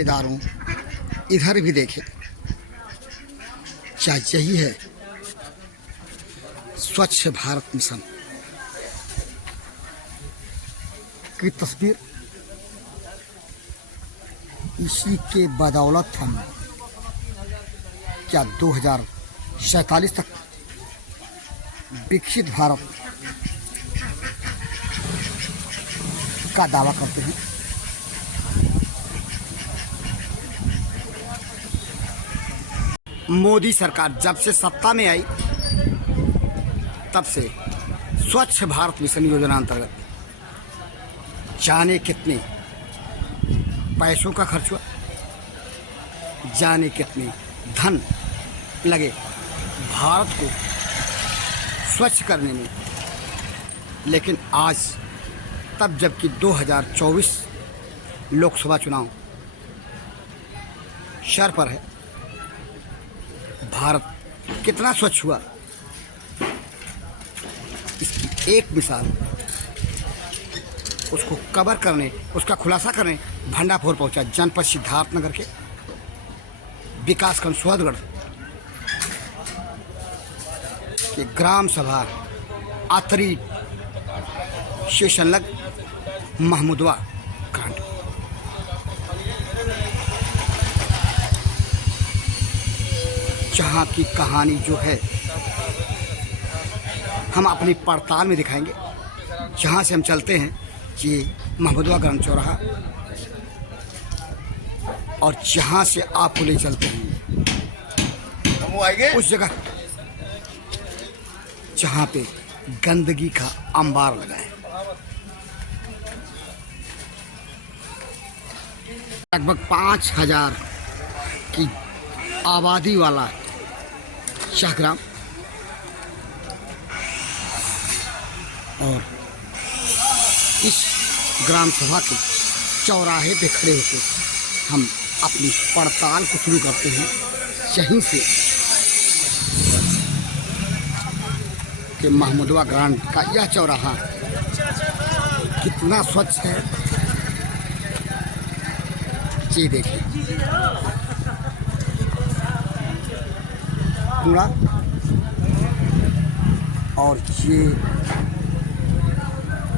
इदारों इधर भी देखें, क्या यही है स्वच्छ भारत मिशन की तस्वीर। इसी के बदौलत हम क्या 2047 तक विकसित भारत का दावा करते हैं। मोदी सरकार जब से सत्ता में आई तब से स्वच्छ भारत मिशन योजना अंतर्गत जाने कितने पैसों का खर्च हुआ, जाने कितने धन लगे भारत को स्वच्छ करने में। लेकिन आज तब जबकि 2024 लोकसभा चुनाव सर पर है, भारत कितना स्वच्छ हुआ इसकी एक मिसाल उसको कवर करने, उसका खुलासा करने भंडारपुर पहुंचा जनपद सिद्धार्थनगर के विकासखंड सुहदगढ़ के ग्राम सभा आतरी से संलग्न महमूदवा कांड। जहाँ की कहानी जो है हम अपनी पड़ताल में दिखाएंगे। जहाँ से हम चलते हैं कि महमूदवा ग्राम चौराहा, और जहाँ से आपको ले चलते हैं उस जगह जहाँ पे गंदगी का अंबार लगा है। लगभग 5000 की आबादी वाला शाहग्राम और इस ग्राम सभा के चौराहे पे खड़े होकर हम अपनी पड़ताल को शुरू करते हैं। यहीं से कि महमूदवा ग्राम का यह चौराहा कितना स्वच्छ है ये देखिए। कूड़ा और ये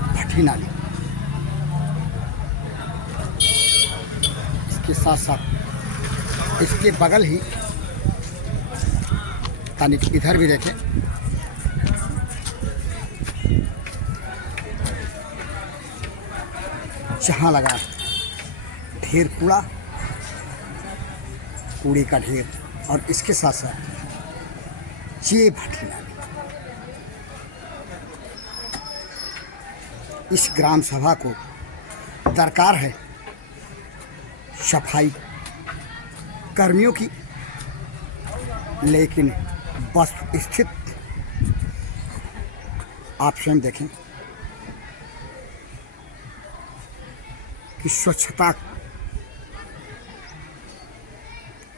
भट्टी नाली, इसके साथ साथ इसके बगल ही तानिक इधर भी देखें, जहाँ लगा ढेर कूड़ा, कूड़े का ढेर, और इसके साथ साथ ये भट्टी नाली। इस ग्राम सभा को दरकार है सफाई कर्मियों की, लेकिन वस्तु स्थित आप स्वयं देखें कि स्वच्छता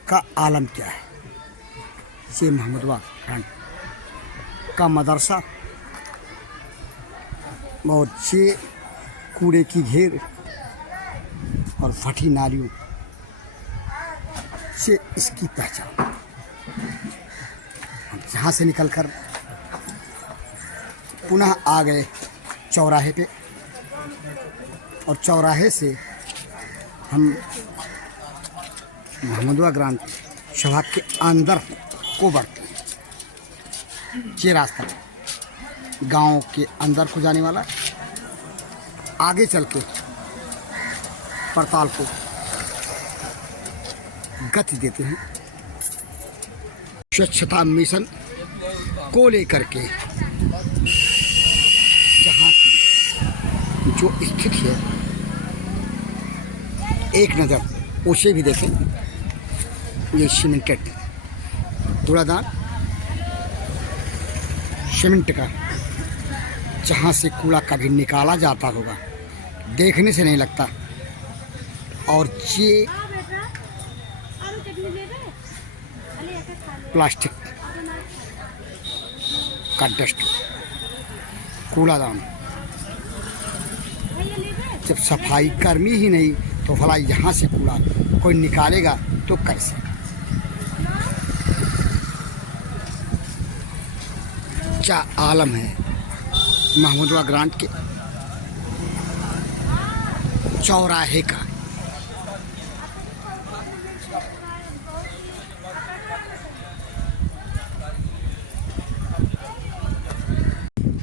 का आलम क्या है। ये महमूदवा खंड का मदरसा और ये कूड़े की घेर और फटी नालियों से इसकी पहचान। हम यहाँ से निकलकर पुनः आ गए चौराहे पे, और चौराहे से हम महमूदवा ग्राम सभा के अंदर को बढ़ते हैं। ये रास्ता गांव के अंदर को जाने वाला, आगे चल के पड़ताल को गति देते हैं। स्वच्छता मिशन को लेकर के जहाँ की जो स्थिति है, एक नज़र उसे भी देखें। ये सीमेंटेड कूड़ादान, सीमेंट का, जहाँ से कूड़ा कभी निकाला जाता होगा देखने से नहीं लगता। और ये प्लास्टिक का डस्ट कूड़ादान, जब सफाई कर्मी ही नहीं तो भला यहाँ से कूड़ा कोई निकालेगा तो कैसे। क्या आलम है महमूदवा ग्रांट के चौराहे का।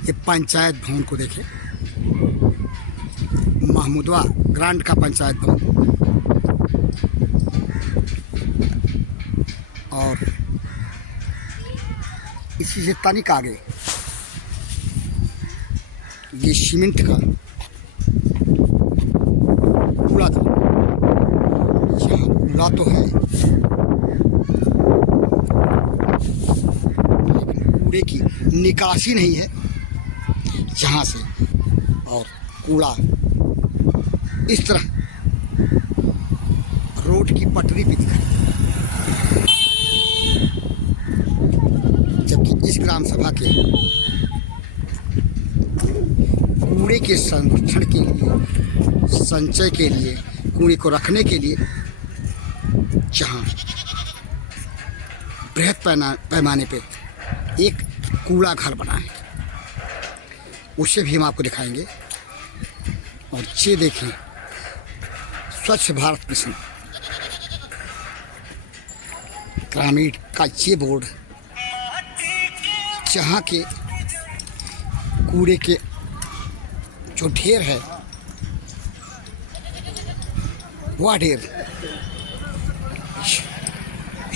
ये पंचायत भवन को देखें, महमूदवा ग्रांट का पंचायत भवन। और इसी से तनिक आगे ये सीमेंट का कूड़ा था। यहाँ कूड़ा तो है लेकिन कूड़े की निकासी नहीं है जहाँ से। और कूड़ा इस तरह रोड की पटरी पे दिखा, जबकि इस ग्राम सभा के कूड़े के संरक्षण के लिए, संचय के लिए, कूड़े को रखने के लिए जहाँ बृहद पैमाने पे एक कूड़ा घर बना है, उसे भी हम आपको दिखाएंगे। और ये देखें स्वच्छ भारत मिशन ग्रामीण का ये बोर्ड, जहाँ के कूड़े के जो ढेर है वह ढेर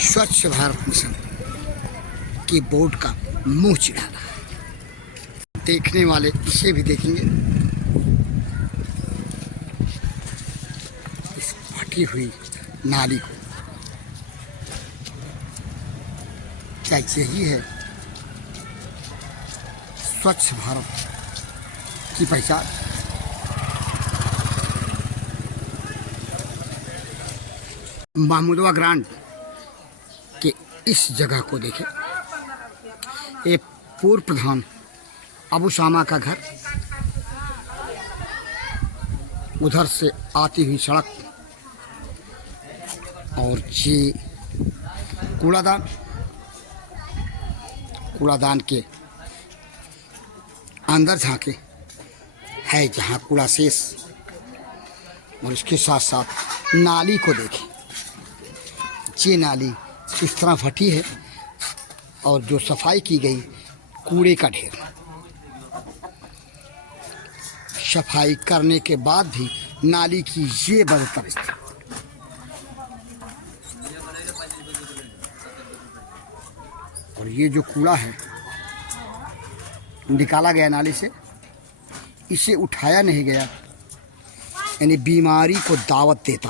स्वच्छ भारत मिशन के बोर्ड का मुंह चिढ़ा रहा है। देखने वाले इसे भी देखेंगे, इस फटी हुई नाली को। क्या यही है स्वच्छ भारत की पहचान? महमूदवा ग्रांट के इस जगह को देखें, ये पूर्व प्रधान अबू शामा का घर, उधर से आती हुई सड़क और ये कूड़ादान के अंदर झांके है जहाँ कूड़ा शेष। और इसके साथ साथ नाली को देखें, ये नाली इस तरह फटी है और जो सफाई की गई कूड़े का ढेर। सफाई करने के बाद भी नाली की ये बदतर स्थिति। और ये जो कूड़ा है निकाला गया नाली से, इसे उठाया नहीं गया, यानी बीमारी को दावत देता।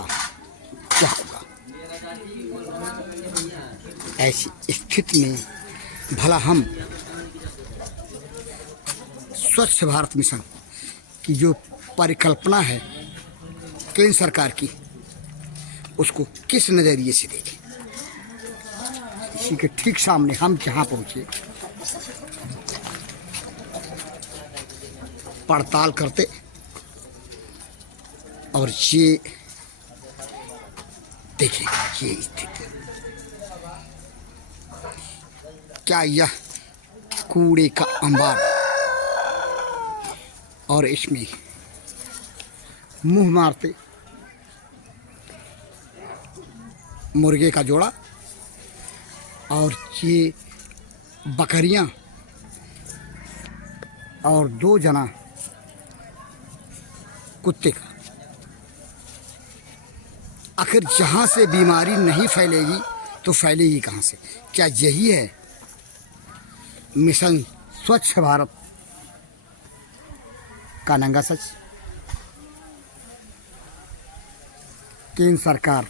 क्या होगा ऐसी स्थिति में? भला हम स्वच्छ भारत मिशन की जो परिकल्पना है केंद्र सरकार की, उसको किस नज़रिए से देखें? इसी के ठीक सामने हम जहाँ पहुँचे, पड़ताल करते और ये देखें ये स्थिति। क्या यह कूड़े का अंबार और इसमें मुंह मारते मुर्गे का जोड़ा और ये बकरियां और 2 जना कुत्ते का। आखिर जहाँ से बीमारी नहीं फैलेगी तो फैलेगी कहाँ से? क्या यही है मिशन स्वच्छ भारत का नंगा सच? केंद्र सरकार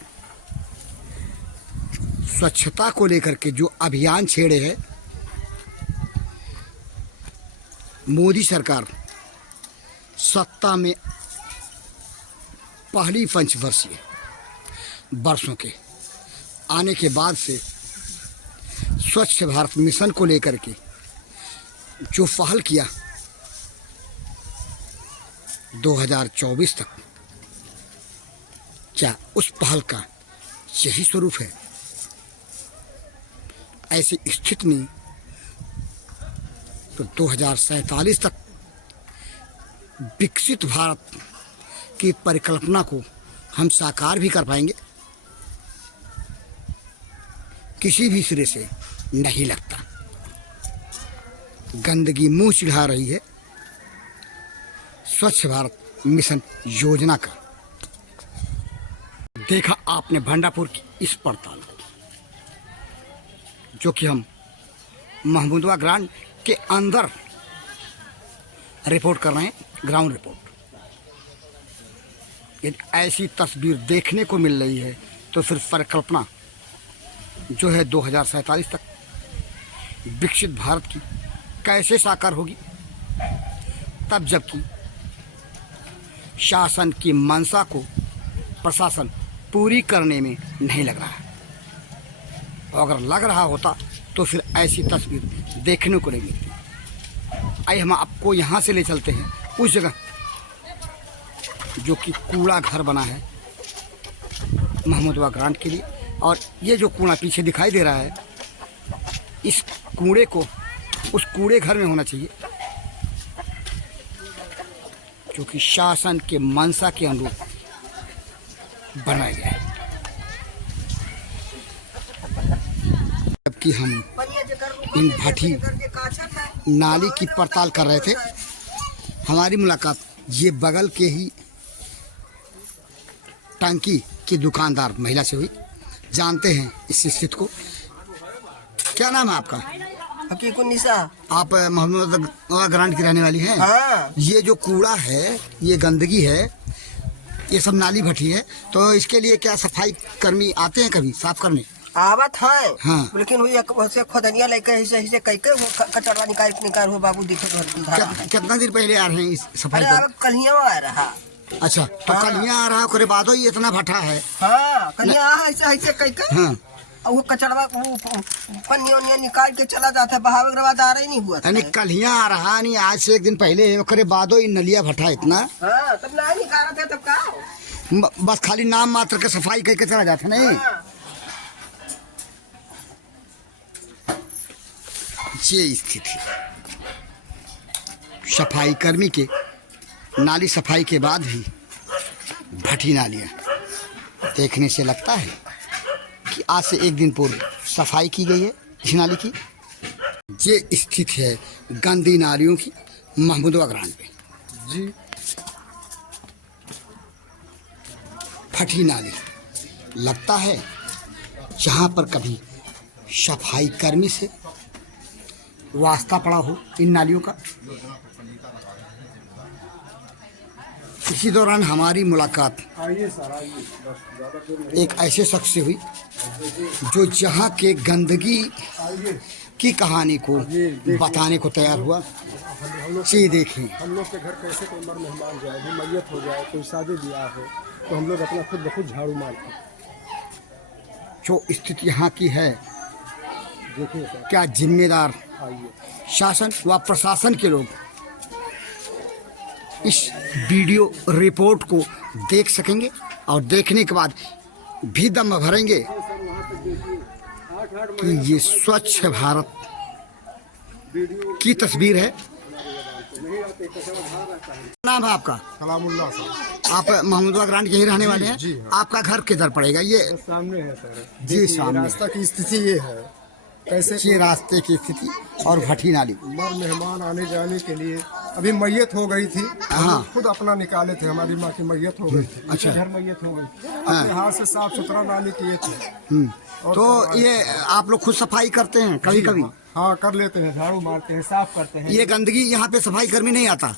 स्वच्छता को लेकर के जो अभियान छेड़े है, मोदी सरकार सत्ता में पहली पंचवर्षीय वर्षों के आने के बाद से स्वच्छ भारत मिशन को लेकर के जो पहल किया 2024 तक, क्या उस पहल का यही स्वरूप है। ऐसी स्थिति में तो 2047 तक विकसित भारत की परिकल्पना को हम साकार भी कर पाएंगे, किसी भी सिरे से नहीं लगता। गंदगी मुंह चिढ़ा रही है स्वच्छ भारत मिशन योजना का। देखा आपने भांडापुर की इस पड़ताल को, जो कि हम महमूदवा ग्रांड के अंदर रिपोर्ट कर रहे हैं, ग्राउंड रिपोर्ट। यदि ऐसी तस्वीर देखने को मिल रही है तो फिर परिकल्पना जो है 2047 तक विकसित भारत की कैसे साकार होगी, तब जबकि शासन की मंशा को प्रशासन पूरी करने में नहीं लग रहा है। और अगर लग रहा होता तो फिर ऐसी तस्वीर देखने को नहीं मिलती। आइए हम आपको यहाँ से ले चलते हैं उस जगह जो कि कूड़ा घर बना है महमूदवा ग्रांट के लिए। और ये जो कूड़ा पीछे दिखाई दे रहा है, इस कूड़े को उस कूड़े घर में होना चाहिए जो कि शासन के मंशा के अनुरूप बनाया गया है। जबकि हम इन भाटी नाली की पड़ताल कर रहे थे, हमारी मुलाकात ये बगल के ही टंकी की दुकानदार महिला से हुई। जानते हैं इस स्थिति को। क्या नाम है आपका? हकीकुन्निसा। आप महमूदवा ग्रांट की रहने वाली हैं? हाँ। ये जो कूड़ा है, ये गंदगी है, ये सब नाली भट्टी है, तो इसके लिए क्या सफाई कर्मी आते हैं कभी साफ करने? आवत है। हाँ। लेकिन वही खोदनिया लेके ऐसे कई के कचरा निकाल हो बाबू दिखे तो कितना दिन पहले आ रहे हैं इस सफाई अरे कर? अब कलिया आ रहा। अच्छा, तो हाँ। कल यहाँ आ रहा है, करे बाद ही इतना भट्टा है। हाँ, कलिया ऐसे कई के। हाँ। और वो कचरा वो पन्निया निकाल के चला जाता है, बहावे के बाद आ रहा ही नहीं हुआ। यानी कल यहाँ आ रहा, नहीं आज से एक दिन पहले, करे बाद ही नलिया भट्टा इतना। हाँ, तब ना निकाल थे तब का बस खाली नाम मात्र के सफाई करके चला जाता नहीं। हाँ। ये स्थिति सफाई कर्मी के नाली सफाई के बाद भी भट्टी नालियाँ देखने से लगता है कि आज से एक दिन पूर्व सफाई की गई है इस नाली की। ये स्थिति है गंदी नालियों की महमूदवा ग्रांट में जी। भट्टी नाली लगता है जहाँ पर कभी सफाई कर्मी से वास्ता पड़ा हो इन नालियों का। इसी दौरान हमारी मुलाकात एक ऐसे शख्स से हुई जो जहाँ के गंदगी की कहानी को बताने को तैयार हुआ। ये देखें, हम लोग के घर कैसे कोई मर मेहमान जाए, भी मैयत हो जाए, कोई शादी ब्याह हो, तो हम लोग अपना खुद ब खुद झाड़ू मारते हैं। जो स्थिति यहाँ की है, देखिए सर, क्या जिम्मेदार आइए। शासन व प्रशासन के लोग इस वीडियो रिपोर्ट को देख सकेंगे और देखने के बाद भी दम भरेंगे कि ये स्वच्छ भारत की तस्वीर है। नाम है आपका? सलामुल्लाह सर। आप महमूदवा ग्रांट के ही रहने वाले हैं? जी हाँ। आपका घर किधर पड़ेगा? ये सामने है सर। जी, देखिए, सामने। रास्ता की स्थिति ये है, कैसे ये रास्ते की स्थिति और भट्टी नाली। मर मेहमान आने जाने के लिए अभी मैयत हो गई थी। हाँ। हम खुद अपना निकाले थे, हमारी माँ की मैयत हो गई थी। अच्छा। घर मैयत हो गई, अपने हाथ से साफ सुथरा नाली किए थे। तो ये आप लोग खुद सफाई करते हैं कभी कभी? हाँ, कर लेते हैं, झाड़ू मारते हैं, साफ करते हैं। ये गंदगी यहाँ पे सफाई कर्मी नहीं आता?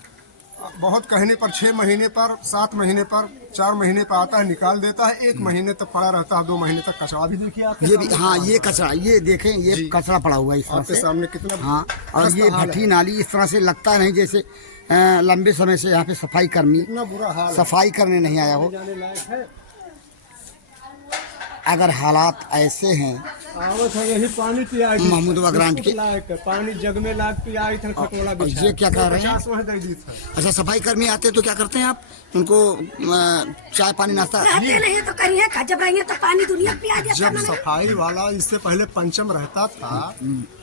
बहुत कहने पर 6 महीने पर, 7 महीने पर, 4 महीने पर आता है, निकाल देता है। 1 महीने तक पड़ा रहता है, 2 महीने तक कचरा भी देखिए आपके ये भी, सामने। हाँ, ये कचरा, ये देखें, ये जी। कचरा पड़ा हुआ है इस तरह आपके से। सामने कितना हाँ, और खस्ता ये हाल भट्टी है। नाली इस तरह से लगता नहीं जैसे लंबे समय से यहाँ पे सफाई कर्मी इतना बुरा हाल है। सफाई करने नहीं आया हो। जाने लायक है। अगर हालात ऐसे हैं आवत है यही पानी पिया महमूदवा ग्रांट के, पानी जग में लाग पिया खटोला और ये क्या कर रहे हैं? 50 वह दे दी था। अच्छा, सफाई कर्मी आते हैं तो क्या करते हैं आप उनको? चाय पानी नाश्ता? रहते नहीं तो करिए जब रहेंगे तो पानी दुनिया पिया देता जब है। सफाई वाला इससे पहले पंचम रहता था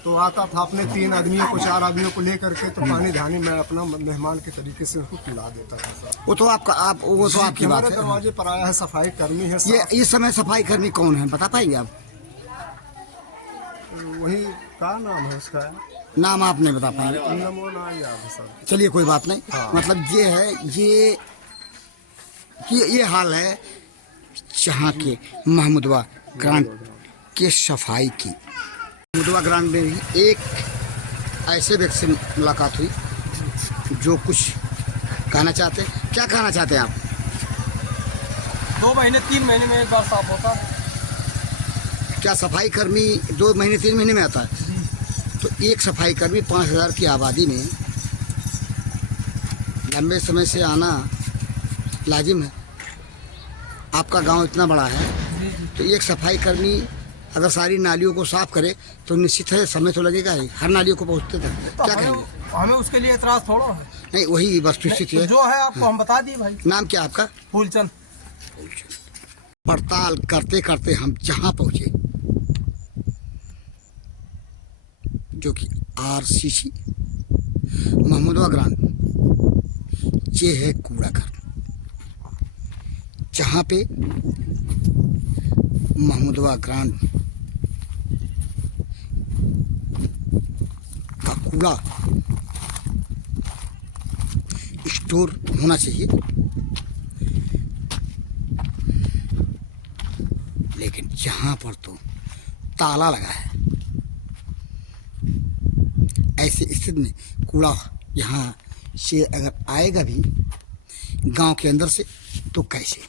तो आता था अपने 3 आदमियों को 4 आदमियों को लेकर के, तो पानी धानी में अपना मेहमान के तरीके से उसको पिला देता था सर। वो तो आपका वो तो आपकी बात हमारे है। दरवाजे पर आया है, सफाई कर्मी है ये इस समय सफाई कर्मी कौन है बता पाएंगे आप? वही क्या नाम है उसका? नाम आप नहीं बता पाएंगे? नमो नाम याद है सर। चलिए कोई बात नहीं। मतलब ये है ये हाल है जहाँ के महमूदवा ग्रांट के सफाई की। महमूदवा ग्रांट में भी एक ऐसे व्यक्ति से मुलाकात हुई जो कुछ कहना चाहते हैं। क्या कहना चाहते हैं आप? 2 महीने 3 महीने में एक बार साफ होता है। क्या सफाई कर्मी 2 महीने 3 महीने में आता है? तो एक सफाई कर्मी 5000 की आबादी में लंबे समय से आना लाजिम है। आपका गांव इतना बड़ा है तो एक सफाई कर्मी अगर सारी नालियों को साफ करे तो निश्चित है समय तो लगेगा ही, हर नालियों को पहुंचते तक। क्या कहेंगे? हमें उसके लिए एतराज थोड़ा है। नहीं, वही वस्तुस्थिति है। जो है आपको हम बता दिए भाई। नाम क्या आपका? फूलचंद। पड़ताल करते करते हम जहां पहुंचे जो कि RCC महमूदवा ग्रांट, ये है कूड़ा घर जहाँ पे महमूदवा ग्रांट का कूड़ा स्टोर होना चाहिए, लेकिन जहाँ पर तो ताला लगा है। ऐसी स्थिति में कूड़ा यहाँ से अगर आएगा भी गांव के अंदर से तो कैसे?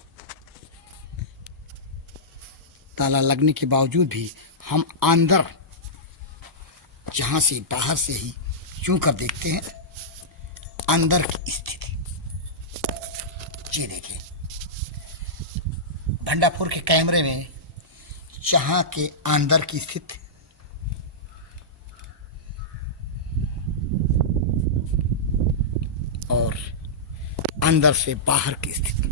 ताला लगने के बावजूद भी हम अंदर जहाँ से बाहर से ही चूं कर देखते हैं अंदर की स्थिति। ये देखिए भंडापुर के कैमरे में जहाँ के अंदर की स्थिति, और अंदर से बाहर की स्थिति।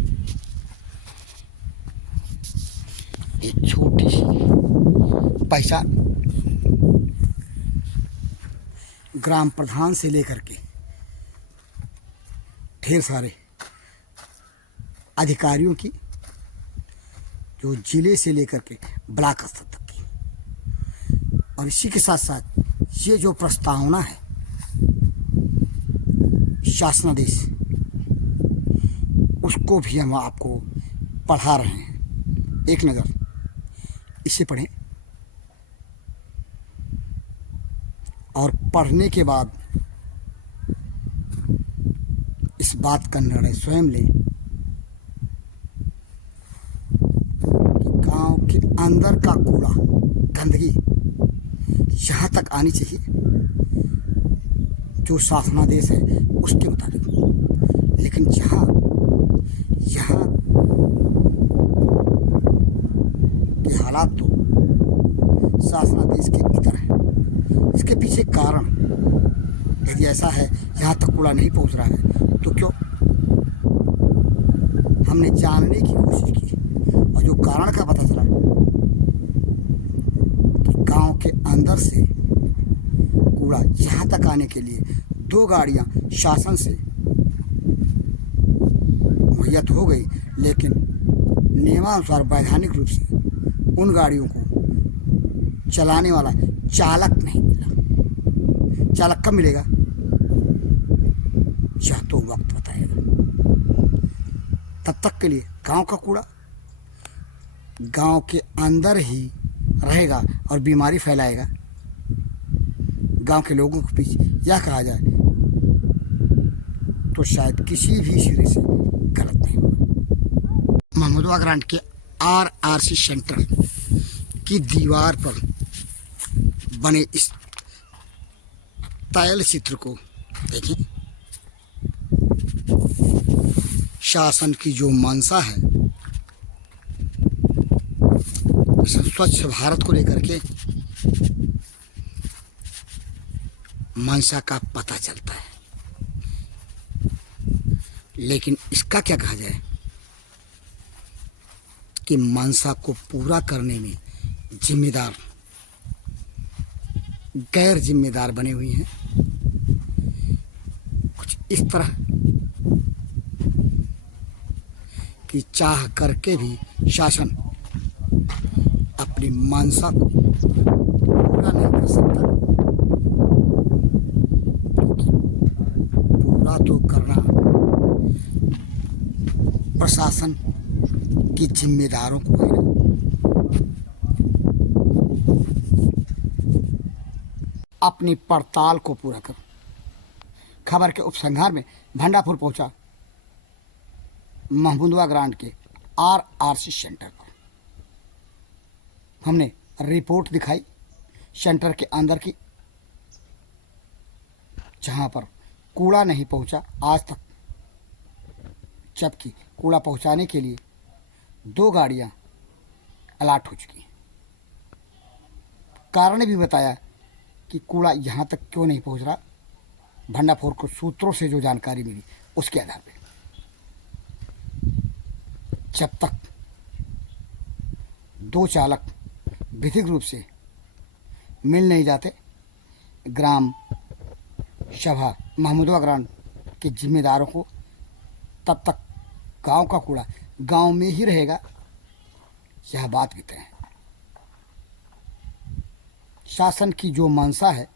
एक छोटी सी पहचान ग्राम प्रधान से लेकर के ढेर सारे अधिकारियों की, जो जिले से लेकर के ब्लॉक स्तर तक की, और इसी के साथ साथ ये जो प्रस्तावना है शासनादेश, उसको भी हम आपको पढ़ा रहे हैं। एक नज़र इसे पढ़ें और पढ़ने के बाद इस बात का निर्णय स्वयं लें कि गांव के अंदर का कूड़ा, गंदगी यहाँ तक आनी चाहिए जो शासनादेश है उसके मुताबिक, लेकिन यहाँ के हालात तो शासनादेश के इतर है। इसके पीछे कारण, यदि ऐसा है यहाँ तक कूड़ा नहीं पहुँच रहा है तो क्यों? हमने जानने की कोशिश की और जो कारण का पता चला कि गांव के अंदर से कूड़ा यहाँ तक आने के लिए 2 गाड़ियाँ शासन से मुहैया तो हो गई, लेकिन नियमानुसार वैधानिक रूप से उन गाड़ियों को चलाने वाला चालक नहीं मिला। चालक कब मिलेगा यह तो वक्त बताएगा। तब तक के लिए गांव का कूड़ा गांव के अंदर ही रहेगा और बीमारी फैलाएगा। गांव के लोगों के पीछे यह कहा जाए तो शायद किसी भी सिरे से गलत नहीं होगा। महमूदवा ग्रांट के RRC सेंटर की दीवार पर बने इस तैल चित्र को देखिए। शासन की जो मंशा है स्वच्छ भारत को लेकर के मनसा का पता चलता है, लेकिन इसका क्या कहा जाए कि मनसा को पूरा करने में जिम्मेदार गैर जिम्मेदार बने हुए हैं। कुछ इस तरह कि चाह करके भी शासन अपनी मनसा को पूरा नहीं कर सकता, पूरा तो करना प्रशासन की जिम्मेदारों को है। अपनी पड़ताल को पूरा कर खबर के उपसंहार में भंडापुर पहुंचा महमूदवा ग्रांट के RRC सेंटर पर। हमने रिपोर्ट दिखाई सेंटर के अंदर की, जहां पर कूड़ा नहीं पहुंचा आज तक, जबकि कूड़ा पहुंचाने के लिए 2 गाड़ियां अलॉट हो चुकी हैं। कारण भी बताया कि कूड़ा यहां तक क्यों नहीं पहुंच रहा। भंडापुर को सूत्रों से जो जानकारी मिली उसके आधार पर जब तक 2 चालक विधिक रूप से मिल नहीं जाते, ग्राम सभा महमूदवा ग्राम के जिम्मेदारों को, तब तक गांव का कूड़ा गांव में ही रहेगा, यह बात भी तय है। शासन की जो मंशा है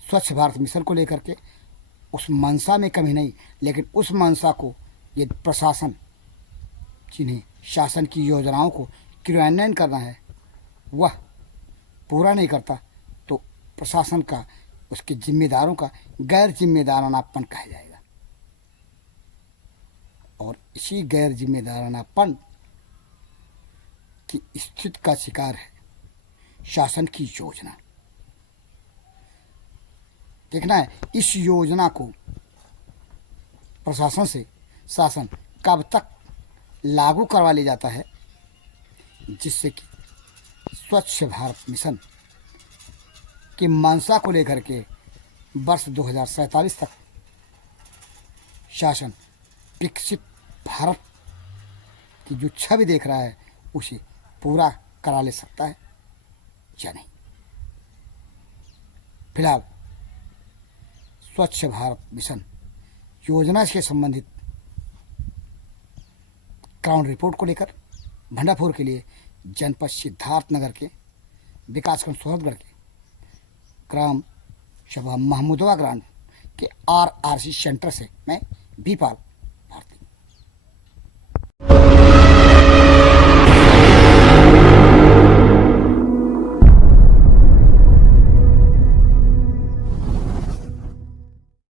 स्वच्छ भारत मिशन को लेकर के, उस मंशा में कमी नहीं, लेकिन उस मंशा को यदि प्रशासन जिन्हें शासन की योजनाओं को क्रियान्वयन करना है वह पूरा नहीं करता, तो प्रशासन का, उसके जिम्मेदारों का गैर जिम्मेदारानापन कहा जाएगा। और इसी गैर जिम्मेदारानापन की स्थिति का शिकार है शासन की योजना। देखना है इस योजना को प्रशासन से शासन कब तक लागू करवा ले जाता है, जिससे कि स्वच्छ भारत मिशन की मंशा को लेकर के वर्ष 2047 तक शासन विकसित भारत की जो छवि देख रहा है उसे पूरा करा ले सकता है या नहीं। फिलहाल स्वच्छ भारत मिशन योजना से संबंधित ग्राउंड रिपोर्ट को लेकर भंडापुर के लिए जनपद सिद्धार्थनगर के विकासखंड सोहतगढ़ के ग्राम सभा महमूदवा ग्राम के RRC सेंटर से मैं बीपाल